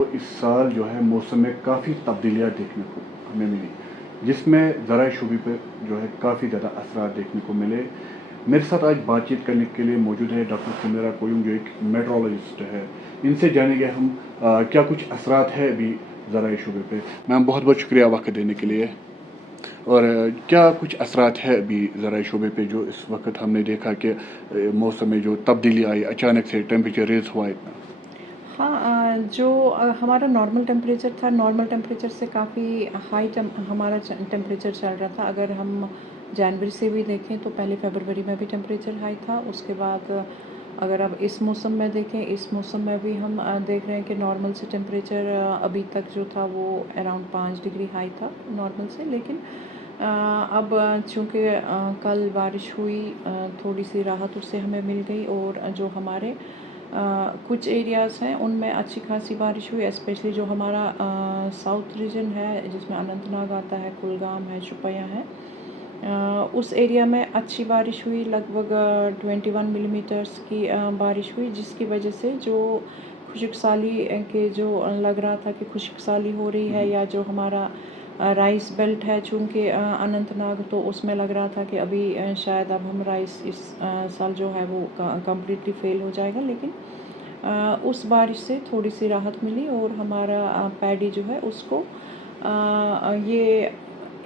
तो इस साल जो है मौसम में काफ़ी तब्दीलियाँ देखने को हमें मिली, जिसमें ज़राए शोबे पे जो है काफ़ी ज़्यादा असरात देखने को मिले। मेरे साथ आज बातचीत करने के लिए मौजूद है डॉक्टर सुमेरा कोयुम, जो एक मेट्रोलॉजिस्ट है। इनसे जानेंगे हम क्या कुछ असरात है अभी ज़राए शोबे पे। मैम, बहुत बहुत शुक्रिया वक्त देने के लिए। और क्या कुछ असरात है अभी ज़राए शोबे पे जो इस वक्त हमने देखा कि मौसम में जो तब्दीली आई, अचानक से टेम्परेचर रेज़ हुआ इतना? हाँ, जो हमारा नॉर्मल टेम्परेचर था, नॉर्मल टेम्परेचर से काफ़ी हाई हमारा टेम्परेचर चल रहा था। अगर हम जनवरी से भी देखें तो पहले फरवरी में भी टेम्परेचर हाई था। उसके बाद अगर अब इस मौसम में देखें, इस मौसम में भी हम देख रहे हैं कि नॉर्मल से टेम्परेचर अभी तक जो था वो अराउंड 5 डिग्री हाई था नॉर्मल से। लेकिन अब चूँकि कल बारिश हुई, थोड़ी सी राहत उससे हमें मिल गई। और जो हमारे कुछ एरियाज़ हैं उनमें अच्छी खासी बारिश हुई, स्पेशली जो हमारा साउथ रीजन है जिसमें अनंतनाग आता है, कुलगाम है, शुपियाँ है। उस एरिया में अच्छी बारिश हुई, लगभग 21 मिलीमीटर्स की बारिश हुई, जिसकी वजह से जो खुशकसाली के जो लग रहा था कि खुशकसाली हो रही है, या जो हमारा राइस बेल्ट है चूँकि अनंतनाग, तो उसमें लग रहा था कि अभी शायद अब हम राइस इस साल जो है वो कम्प्लीटली फेल हो जाएगा। लेकिन उस बारिश से थोड़ी सी राहत मिली और हमारा पैडी जो है उसको ये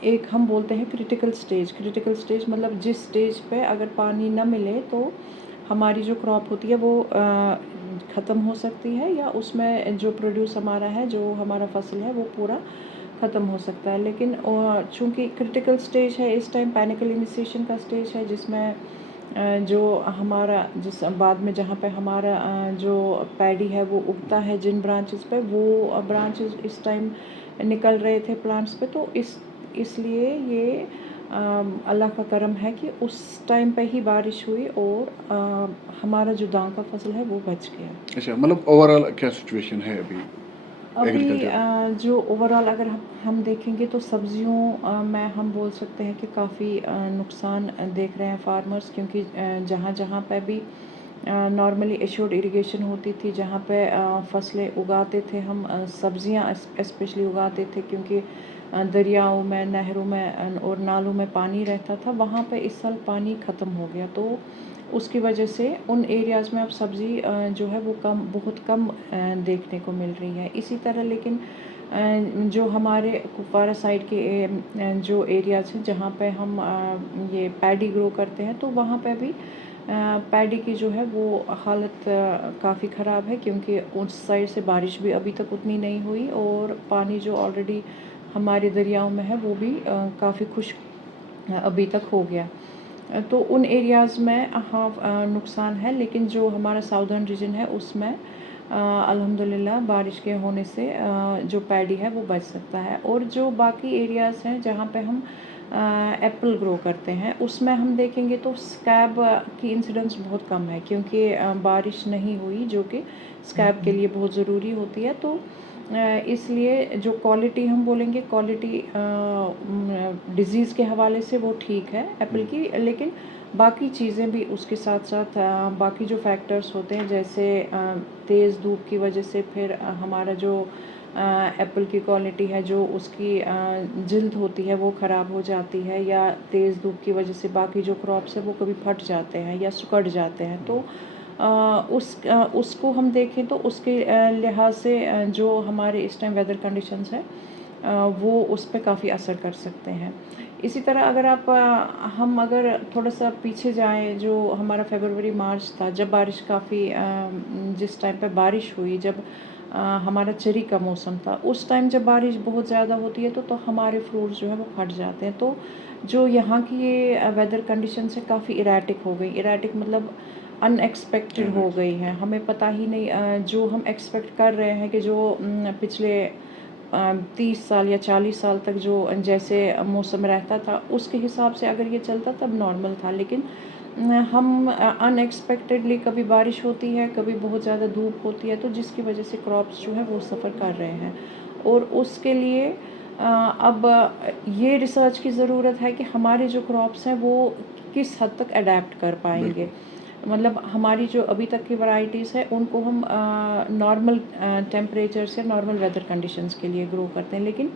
एक हम बोलते हैं क्रिटिकल स्टेज मतलब जिस स्टेज पे अगर पानी न मिले तो हमारी जो क्रॉप होती है वो ख़त्म हो सकती है, या उसमें जो प्रोड्यूस हमारा है, जो हमारा फसल है, वो पूरा ख़त्म हो सकता है। लेकिन चूँकि क्रिटिकल स्टेज है, इस टाइम पैनिकल इनिशिएशन का स्टेज है, जिसमें जो हमारा जिस बाद में जहाँ पे हमारा जो पैडी है वो उगता है, जिन ब्रांचेस पे वो ब्रांचेस इस टाइम निकल रहे थे प्लांट्स पे, तो इसलिए ये अल्लाह का करम है कि उस टाइम पे ही बारिश हुई और हमारा जो दां का फसल है वो बच गया। अच्छा, मतलब ओवरऑल क्या सिचुएशन है अभी अभी एग्रीकल्चर? जो ओवरऑल अगर हम देखेंगे तो सब्जियों में हम बोल सकते हैं कि काफ़ी नुकसान देख रहे हैं फार्मर्स, क्योंकि जहाँ जहाँ पे भी नॉर्मली एश्योर्ड इरिगेशन होती थी, जहाँ पे फसलें उगाते थे हम, सब्जियाँ स्पेशली उगाते थे, क्योंकि दरियाओं में, नहरों में और नालों में पानी रहता था, वहाँ पे इस साल पानी ख़त्म हो गया। तो उसकी वजह से उन एरियाज़ में अब सब्ज़ी जो है वो बहुत कम देखने को मिल रही है। इसी तरह लेकिन जो हमारे कुपवारा साइड के जो एरियाज़ हैं जहाँ पे हम ये पैडी ग्रो करते हैं, तो वहाँ पे भी पैडी की जो है वो हालत काफ़ी ख़राब है, क्योंकि उस साइड से बारिश भी अभी तक उतनी नहीं हुई और पानी जो ऑलरेडी हमारे दरियाओं में है वो भी काफ़ी खुश्क अभी तक हो गया। तो उन एरियाज़ में हाँ नुकसान है, लेकिन जो हमारा साउदर्न रीजन है उसमें अल्हम्दुलिल्लाह बारिश के होने से जो पैडी है वो बच सकता है। और जो बाकी एरियाज़ हैं जहाँ पे हम एप्पल ग्रो करते हैं, उसमें हम देखेंगे तो स्कैब की इंसिडेंस बहुत कम है, क्योंकि बारिश नहीं हुई, जो कि स्कैब के लिए बहुत ज़रूरी होती है। तो इसलिए जो क्वालिटी हम बोलेंगे, क्वालिटी डिज़ीज़ के हवाले से वो ठीक है एप्पल की, लेकिन बाकी चीज़ें भी उसके साथ साथ बाकी जो फैक्टर्स होते हैं, जैसे तेज़ धूप की वजह से फिर हमारा जो एप्पल की क्वालिटी है, जो उसकी जिल्द होती है वो ख़राब हो जाती है, या तेज़ धूप की वजह से बाकी जो क्रॉप्स है वो कभी फट जाते हैं या सिकुड़ जाते हैं। तो उसको हम देखें तो उसके लिहाज से जो हमारे इस टाइम वेदर कंडीशंस हैं वो उस पे काफ़ी असर कर सकते हैं। इसी तरह अगर हम अगर थोड़ा-सा पीछे जाएँ, जो हमारा फ़रवरी मार्च था, जब बारिश काफ़ी जिस टाइम पे बारिश हुई, जब हमारा चेरी का मौसम था, उस टाइम जब बारिश बहुत ज़्यादा होती है तो हमारे फ्रूट्स जो है वो फट जाते हैं। तो जो यहाँ की ये वेदर कंडीशंस है काफ़ी इरेटिक हो गई। इरेटिक मतलब अनएक्सपेक्टेड हो गई हैं। हमें पता ही नहीं, जो हम एक्सपेक्ट कर रहे हैं कि जो पिछले 30 साल या 40 साल तक जो जैसे मौसम रहता था, उसके हिसाब से अगर ये चलता तब नॉर्मल था। लेकिन हम अनएक्सपेक्टेडली कभी बारिश होती है, कभी बहुत ज़्यादा धूप होती है, तो जिसकी वजह से क्रॉप्स जो है वो सफ़र कर रहे हैं। और उसके लिए अब ये रिसर्च की ज़रूरत है कि हमारे जो क्रॉप्स हैं वो किस हद तक अडेप्ट कर पाएंगे। बिल्कुल। मतलब हमारी जो अभी तक की वैरायटीज़ है उनको हम नॉर्मल टेम्परेचर्स या नॉर्मल वेदर कंडीशंस के लिए ग्रो करते हैं, लेकिन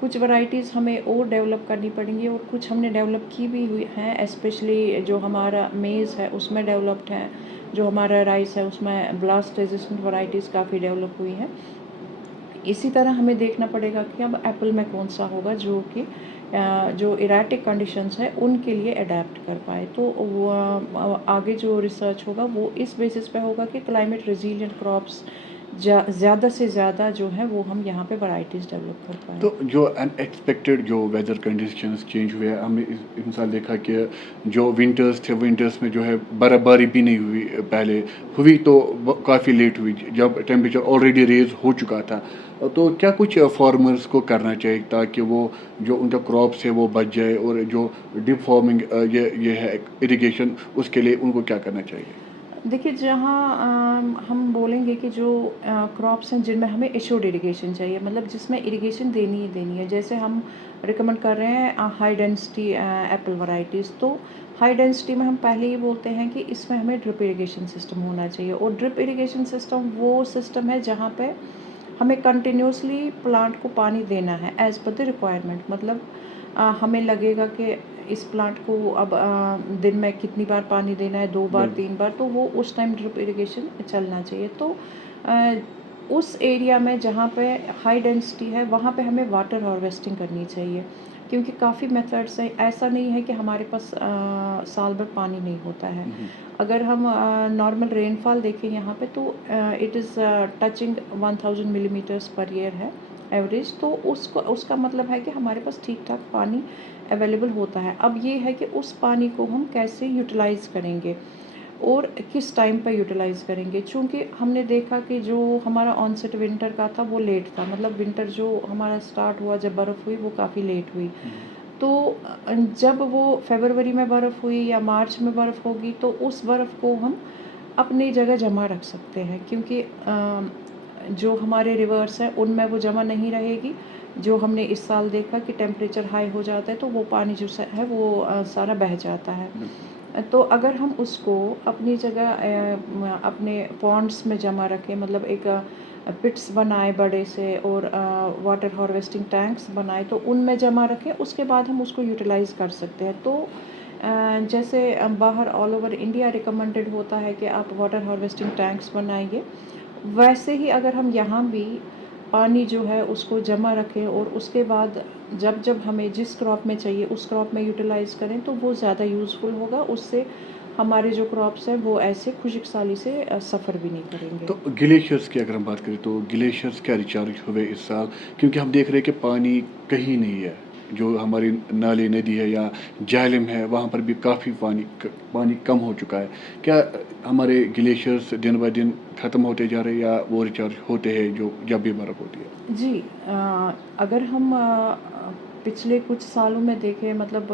कुछ वैरायटीज़ हमें और डेवलप करनी पड़ेंगी और कुछ हमने डेवलप की भी हुई हैं, स्पेशली जो हमारा मेज़ है उसमें डेवलप्ड है, जो हमारा राइस है उसमें ब्लास्ट रेजिस्टेंट वैरायटीज़ काफ़ी डेवलप हुई हैं। इसी तरह हमें देखना पड़ेगा कि अब एप्पल में कौन सा होगा जो कि जो इरेटिक कंडीशंस है उनके लिए अडेप्ट कर पाए। तो वो आगे जो रिसर्च होगा वो इस बेसिस पे होगा कि क्लाइमेट रेजिलिएंट क्रॉप्स ज़्यादा से ज़्यादा जो है वो हम यहाँ पे वैरायटीज़ डेवलप कर पाएँ। तो जो अनएक्सपेक्टेड जो वेदर कंडीशंस चेंज हुए हैं, हमने इस मिसाल देखा कि जो विंटर्स थे, विंटर्स में जो है बर्फ़बारी भी नहीं हुई, पहले हुई तो काफ़ी लेट हुई जब टेम्परेचर ऑलरेडी रेज हो चुका था। तो क्या कुछ फार्मर्स को करना चाहिए ताकि वो जो उनका क्रॉप्स है वो बच जाए, और जो डिप फार्मिंग ये है इरिगेशन, उसके लिए उनको क्या करना चाहिए? देखिए, जहाँ हम बोलेंगे कि जो क्रॉप्स हैं जिनमें हमें एश्योर्ड इरिगेशन चाहिए, मतलब जिसमें इरिगेशन देनी ही देनी है, जैसे हम रिकमेंड कर रहे हैं हाई डेंसिटी एप्पल वैरायटीज़। तो हाई डेंसिटी में हम पहले ही बोलते हैं कि इसमें हमें ड्रिप इरिगेशन सिस्टम होना चाहिए, और ड्रिप इरिगेशन सिस्टम वो सिस्टम है जहाँ पे हमें कंटिन्यूसली प्लांट को पानी देना है एज़ पर द रिक्वायरमेंट। मतलब हमें लगेगा कि इस प्लांट को अब दिन में कितनी बार पानी देना है, 2 बार, 3 बार, तो वो उस टाइम ड्रिप इरिगेशन चलना चाहिए। तो अ, उस एरिया में जहाँ पे हाई डेंसिटी है वहाँ पे हमें वाटर हार्वेस्टिंग करनी चाहिए, क्योंकि काफ़ी मेथड्स हैं। ऐसा नहीं है कि हमारे पास साल भर पानी नहीं होता है। अगर हम नॉर्मल रेनफॉल देखें यहाँ पे तो it is touching 1000 millimetres per year है एवरेज। तो उसको उसका मतलब है कि हमारे पास ठीक-ठाक पानी अवेलेबल होता है। अब ये है कि उस पानी को हम कैसे यूटिलाइज़ करेंगे और किस टाइम पे यूटिलाइज़ करेंगे। चूँकि हमने देखा कि जो हमारा ऑनसेट विंटर का था वो लेट था, मतलब विंटर जो हमारा स्टार्ट हुआ जब बर्फ़ हुई वो काफ़ी लेट हुई। तो जब वो फ़रवरी में बर्फ़ हुई या मार्च में बर्फ़ होगी तो उस बर्फ़ को हम अपनी जगह जमा रख सकते हैं, क्योंकि जो हमारे रिवर्स हैं उनमें वो जमा नहीं रहेगी। जो हमने इस साल देखा कि टेम्परेचर हाई हो जाता है तो वो पानी जो है वो सारा बह जाता है। तो अगर हम उसको अपनी जगह अपने पॉन्ड्स में जमा रखें, मतलब एक पिट्स बनाए बड़े से और वाटर हार्वेस्टिंग टैंक्स बनाए तो उनमें जमा रखें, उसके बाद हम उसको यूटिलाइज़ कर सकते हैं। तो जैसे बाहर ऑल ओवर इंडिया रिकमेंडेड होता है कि आप वाटर हार्वेस्टिंग टैंक्स बनाइए, वैसे ही अगर हम यहाँ भी पानी जो है उसको जमा रखें और उसके बाद जब जब हमें जिस क्रॉप में चाहिए उस क्रॉप में यूटिलाइज़ करें तो वो ज़्यादा यूज़फुल होगा। उससे हमारे जो क्रॉप्स हैं वो ऐसे खुशक साली से सफ़र भी नहीं करेंगे। तो ग्लेशियर्स की अगर हम बात करें तो ग्लेशियर्स क्या रिचार्ज हुए इस साल, क्योंकि हम देख रहे हैं कि पानी कहीं नहीं है। जो हमारी नाली नदी है या झेलम है वहाँ पर भी काफ़ी पानी कम हो चुका है। क्या हमारे ग्लेशियर्स दिन ब दिन ख़त्म होते जा रहे हैं या वो रिचार्ज होते हैं जो जब भी बर्फ़ होती है? जी, अगर हम पिछले कुछ सालों में देखें, मतलब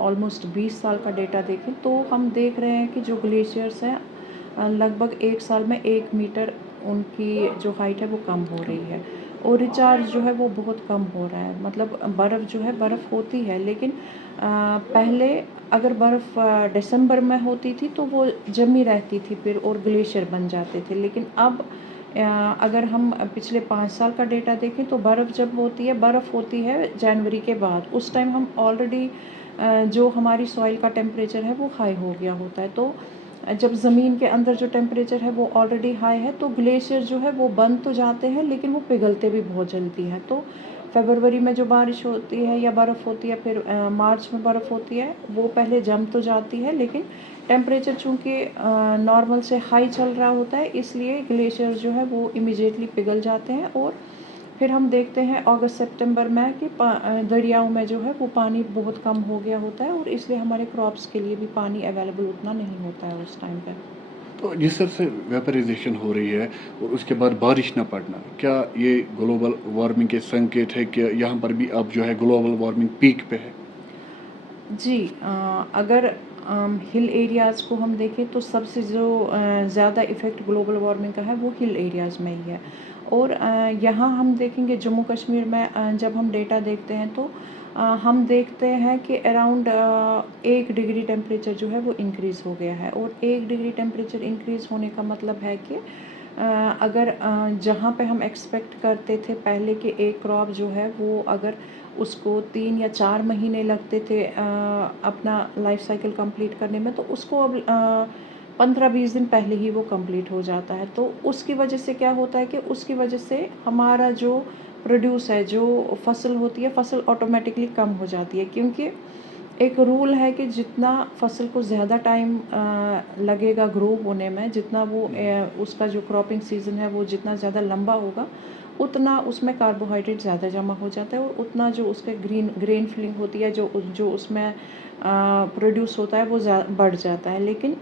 ऑलमोस्ट 20 साल का डेटा देखें तो हम देख रहे हैं कि जो ग्लेशियर्स हैं लगभग 1 साल में 1 मीटर उनकी जो हाइट है वो कम हो रही है, और रिचार्ज जो है वो बहुत कम हो रहा है। मतलब बर्फ़ जो है बर्फ़ होती है, लेकिन पहले अगर बर्फ़ दिसंबर में होती थी तो वो जमी रहती थी फिर और ग्लेशियर बन जाते थे। लेकिन अब अगर हम पिछले 5 साल का डेटा देखें तो बर्फ़ होती है जनवरी के बाद। उस टाइम हम ऑलरेडी जो हमारी सॉइल का टेम्परेचर है वो हाई हो गया होता है। तो जब ज़मीन के अंदर जो टेम्परेचर है वो ऑलरेडी हाई है तो ग्लेशियर जो है वो बन तो जाते हैं लेकिन वो पिघलते भी बहुत जल्दी हैं। तो फ़रवरी में जो बारिश होती है या बर्फ़ होती है, फिर मार्च में बर्फ़ होती है, वो पहले जम तो जाती है लेकिन टेम्परेचर चूँकि नॉर्मल से हाई चल रहा होता है इसलिए ग्लेशियर जो है वो इमीडिएटली पिघल जाते हैं, और फिर हम देखते हैं अगस्त सितंबर में कि दरियाओं में जो है वो पानी बहुत कम हो गया होता है, और इसलिए हमारे क्रॉप्स के लिए भी पानी अवेलेबल उतना नहीं होता है उस टाइम पे। तो जिस तरह से वेपराइजेशन हो रही है और उसके बाद बारिश ना पड़ना, क्या ये ग्लोबल वार्मिंग के संकेत है कि यहाँ पर भी अब जो है ग्लोबल वार्मिंग पीक पे है? जी, अगर हिल एरियाज़ को हम देखें तो सबसे जो ज़्यादा इफ़ेक्ट ग्लोबल वार्मिंग का है वो हिल एरियाज़ में ही है, और यहाँ हम देखेंगे जम्मू कश्मीर में जब हम डेटा देखते हैं तो हम देखते हैं कि अराउंड 1 डिग्री टेम्परेचर जो है वो इंक्रीज़ हो गया है। और 1 डिग्री टेम्परेचर इंक्रीज़ होने का मतलब है कि अगर जहाँ पे हम एक्सपेक्ट करते थे पहले कि एक क्रॉप जो है वो अगर उसको 3 या 4 महीने लगते थे अपना लाइफ साइकिल कंप्लीट करने में, तो उसको अब 15-20 दिन पहले ही वो कंप्लीट हो जाता है। तो उसकी वजह से क्या होता है कि उसकी वजह से हमारा जो प्रोड्यूस है, जो फसल होती है, फसल ऑटोमेटिकली कम हो जाती है, क्योंकि एक रूल है कि जितना फसल को ज़्यादा टाइम लगेगा ग्रो होने में, जितना वो उसका जो क्रॉपिंग सीज़न है वो जितना ज़्यादा लंबा होगा, उतना उसमें कार्बोहाइड्रेट ज़्यादा जमा हो जाता है और उतना जो उसके ग्रेन फिलिंग होती है, जो जो उसमें प्रोड्यूस होता है वो बढ़ जाता है। लेकिन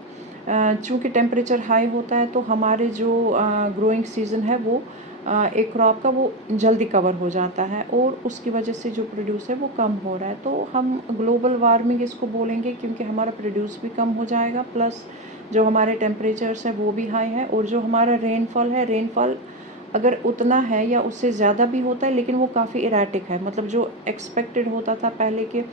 चूँकि टेम्परेचर हाई होता है तो हमारे जो ग्रोइंग सीज़न है वो एक क्रॉप का वो जल्दी कवर हो जाता है और उसकी वजह से जो प्रोड्यूस है वो कम हो रहा है। तो हम ग्लोबल वार्मिंग इसको बोलेंगे, क्योंकि हमारा प्रोड्यूस भी कम हो जाएगा, प्लस जो हमारे टेम्परेचर्स है वो भी हाई है, और जो हमारा रेनफॉल है, रेनफॉल अगर उतना है या उससे ज़्यादा भी होता है, लेकिन वो काफ़ी इरेटिक है। मतलब जो एक्सपेक्टेड होता था पहले कि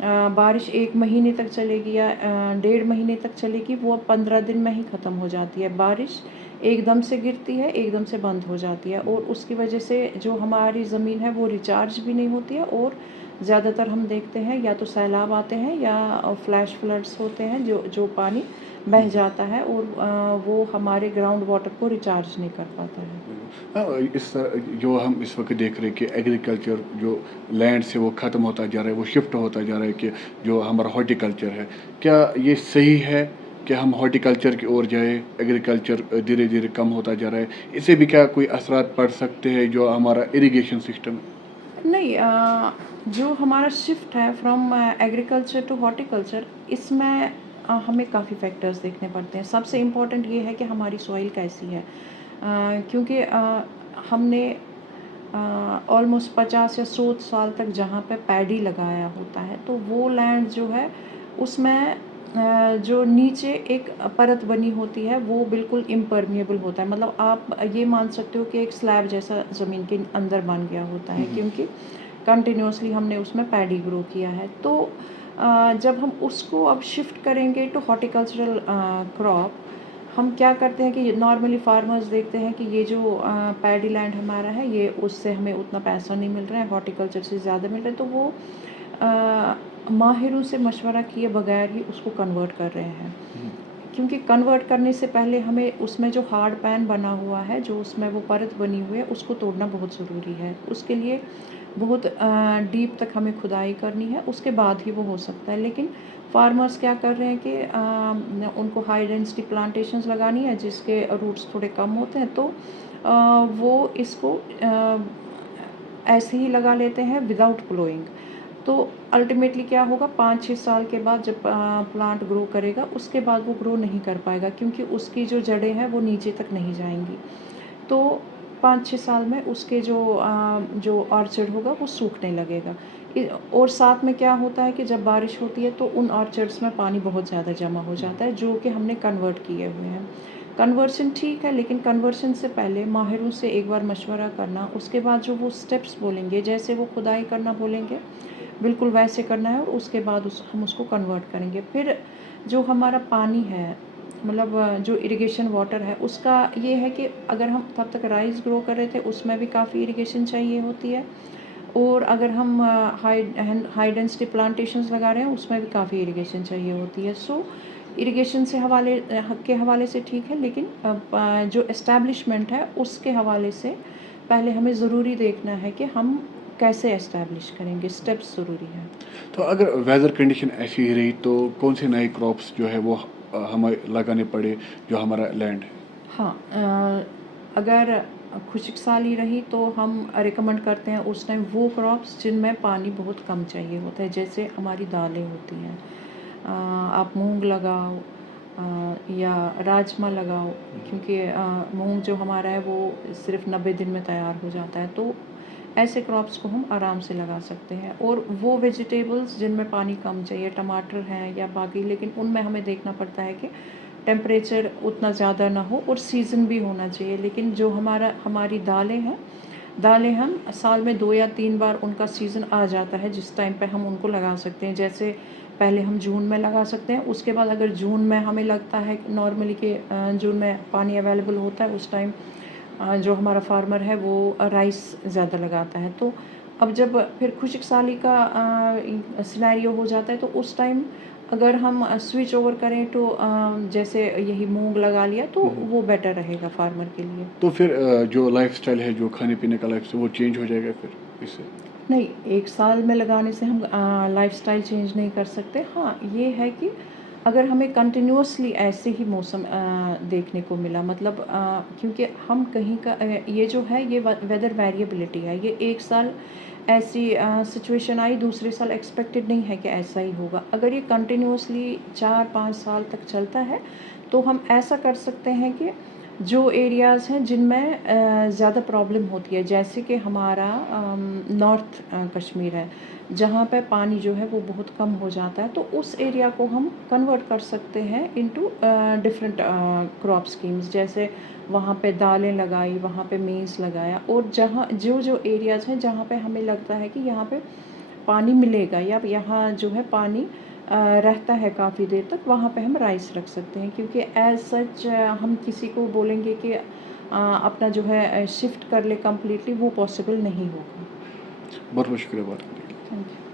बारिश 1 महीने तक चलेगी या 1.5 महीने तक चलेगी, वो अब 15 दिन में ही ख़त्म हो जाती है। बारिश एकदम से गिरती है, एकदम से बंद हो जाती है, और उसकी वजह से जो हमारी ज़मीन है वो रिचार्ज भी नहीं होती है, और ज़्यादातर हम देखते हैं या तो सैलाब आते हैं या फ्लैश फ्लड्स होते हैं, जो पानी बह जाता है और वो हमारे ग्राउंड वाटर को रिचार्ज नहीं कर पाता है। इस जो हम इस वक्त देख रहे हैं कि एग्रीकल्चर जो लैंड से वो ख़त्म होता जा रहा है, वो शिफ्ट होता जा रहा है कि जो हमारा हॉर्टिकल्चर है, क्या ये सही है कि हम हॉर्टिकल्चर की ओर जाए? एग्रीकल्चर धीरे धीरे कम होता जा रहा है, इससे भी क्या कोई असरात पड़ सकते हैं जो हमारा इरिगेशन सिस्टम? नहीं, जो हमारा शिफ्ट है फ्रॉम एग्रीकल्चर टू हॉर्टिकल्चर, इसमें हमें काफ़ी फैक्टर्स देखने पड़ते हैं। सबसे इम्पोर्टेंट ये है कि हमारी सॉइल कैसी है, क्योंकि हमने ऑलमोस्ट 50 या 100 साल तक जहाँ पे पैडी लगाया होता है, तो वो लैंड जो है उसमें जो नीचे एक परत बनी होती है वो बिल्कुल इम्परमिएबल होता है। मतलब आप ये मान सकते हो कि एक स्लैब जैसा ज़मीन के अंदर बन गया होता है, क्योंकि कंटिन्यूसली हमने उसमें पैडी ग्रो किया है। तो जब हम उसको अब शिफ्ट करेंगे टू हॉर्टिकल्चरल क्रॉप, हम क्या करते हैं कि नॉर्मली फार्मर्स देखते हैं कि ये जो पैडी लैंड हमारा है, ये उससे हमें उतना पैसा नहीं मिल रहा है, हॉर्टिकल्चर से ज़्यादा मिल रहा है, तो वो माहिरों से मशवरा किए बगैर ही उसको कन्वर्ट कर रहे हैं। क्योंकि कन्वर्ट करने से पहले हमें उसमें जो हार्ड पैन बना हुआ है, जो उसमें वो परत बनी हुई है, उसको तोड़ना बहुत ज़रूरी है। उसके लिए बहुत डीप तक हमें खुदाई करनी है, उसके बाद ही वो हो सकता है। लेकिन फार्मर्स क्या कर रहे हैं कि उनको हाई डेंसिटी प्लांटेशंस लगानी है जिसके रूट्स थोड़े कम होते हैं, तो वो इसको ऐसे ही लगा लेते हैं विदाउट प्लोइंग। तो अल्टीमेटली क्या होगा, 5-6 साल के बाद जब प्लांट ग्रो करेगा, उसके बाद वो ग्रो नहीं कर पाएगा, क्योंकि उसकी जो जड़ें हैं वो नीचे तक नहीं जाएंगी। तो 5-6 साल में उसके जो ऑर्चर्ड होगा वो सूखने लगेगा। और साथ में क्या होता है कि जब बारिश होती है तो उन ऑर्चर्ड्स में पानी बहुत ज़्यादा जमा हो जाता है, जो कि हमने कन्वर्ट किए हुए हैं। कन्वर्शन ठीक है, लेकिन कन्वर्शन से पहले माहिरों से एक बार मशवरा करना, उसके बाद जो वो स्टेप्स बोलेंगे, जैसे वो खुदाई करना बोलेंगे, बिल्कुल वैसे करना है, और उसके बाद हम उसको कन्वर्ट करेंगे। फिर जो हमारा पानी है, मतलब जो इरिगेशन वाटर है, उसका ये है कि अगर हम तब तक राइस ग्रो कर रहे थे उसमें भी काफ़ी इरिगेशन चाहिए होती है, और अगर हम हाई डेंसिटी प्लांटेशंस लगा रहे हैं उसमें भी काफ़ी इरिगेशन चाहिए होती है। सो इरिगेशन से के हवाले से ठीक है, लेकिन जो एस्टैब्लिशमेंट है उसके हवाले से पहले हमें ज़रूरी देखना है कि हम कैसे एस्टैब्लिश करेंगे, स्टेप्स ज़रूरी है। तो अगर वेदर कंडीशन ऐसी ही रही तो कौन से नए क्रॉप्स जो है वो हमें लगाने पड़े जो हमारा लैंड है? हाँ, अगर खुशक साली रही तो हम रिकमेंड करते हैं उस टाइम वो क्रॉप्स जिनमें पानी बहुत कम चाहिए होता है, जैसे हमारी दालें होती हैं। आप मूंग लगाओ या राजमा लगाओ, क्योंकि मूंग जो हमारा है वो सिर्फ 90 दिन में तैयार हो जाता है। तो ऐसे क्रॉप्स को हम आराम से लगा सकते हैं। और वो वेजिटेबल्स जिनमें पानी कम चाहिए, टमाटर हैं या बाकी, लेकिन उनमें हमें देखना पड़ता है कि टेम्परेचर उतना ज़्यादा ना हो और सीज़न भी होना चाहिए। लेकिन जो हमारी दालें हम साल में 2 या 3 बार उनका सीज़न आ जाता है जिस टाइम पे हम उनको लगा सकते हैं। जैसे पहले हम जून में लगा सकते हैं, उसके बाद अगर जून में हमें लगता है नॉर्मली कि जून में पानी अवेलेबल होता है, उस टाइम जो हमारा फार्मर है वो राइस ज़्यादा लगाता है। तो अब जब फिर खुश्क साली का सिनेरियो हो जाता है तो उस टाइम अगर हम स्विच ओवर करें तो जैसे यही मूंग लगा लिया तो वो बेटर रहेगा फार्मर के लिए। तो फिर जो लाइफस्टाइल है, जो खाने पीने का लाइफ, वो चेंज हो जाएगा फिर इससे? नहीं, 1 साल में लगाने से हम लाइफ़स्टाइल चेंज नहीं कर सकते। हाँ, ये है कि अगर हमें कंटिन्यूअसली ऐसे ही मौसम देखने को मिला, मतलब क्योंकि हम कहीं का ये जो है ये वेदर वेरिएबिलिटी है। ये 1 साल ऐसी सिचुएशन आई, दूसरे साल एक्सपेक्टेड नहीं है कि ऐसा ही होगा। अगर ये कंटिन्यूअसली 4-5 साल तक चलता है, तो हम ऐसा कर सकते हैं कि जो एरियाज़ हैं जिनमें ज़्यादा प्रॉब्लम होती है, जैसे कि हमारा नॉर्थ कश्मीर है, जहाँ पे पानी जो है वो बहुत कम हो जाता है, तो उस एरिया को हम कन्वर्ट कर सकते हैं इनटू डिफरेंट क्रॉप स्कीम्स। जैसे वहाँ पे दालें लगाई, वहाँ पे मेज़ लगाया, और जहाँ जो एरियाज़ हैं जहाँ पे हमें लगता है कि यहाँ पे पानी मिलेगा या यहाँ जो है पानी रहता है काफ़ी देर तक, वहाँ पे हम राइस रख सकते हैं। क्योंकि एज़ सच हम किसी को बोलेंगे कि अपना जो है शिफ्ट कर ले कम्प्लीटली, वो पॉसिबल नहीं होगा। बहुत बहुत शुक्रिया बात करने के लिए। Thank you.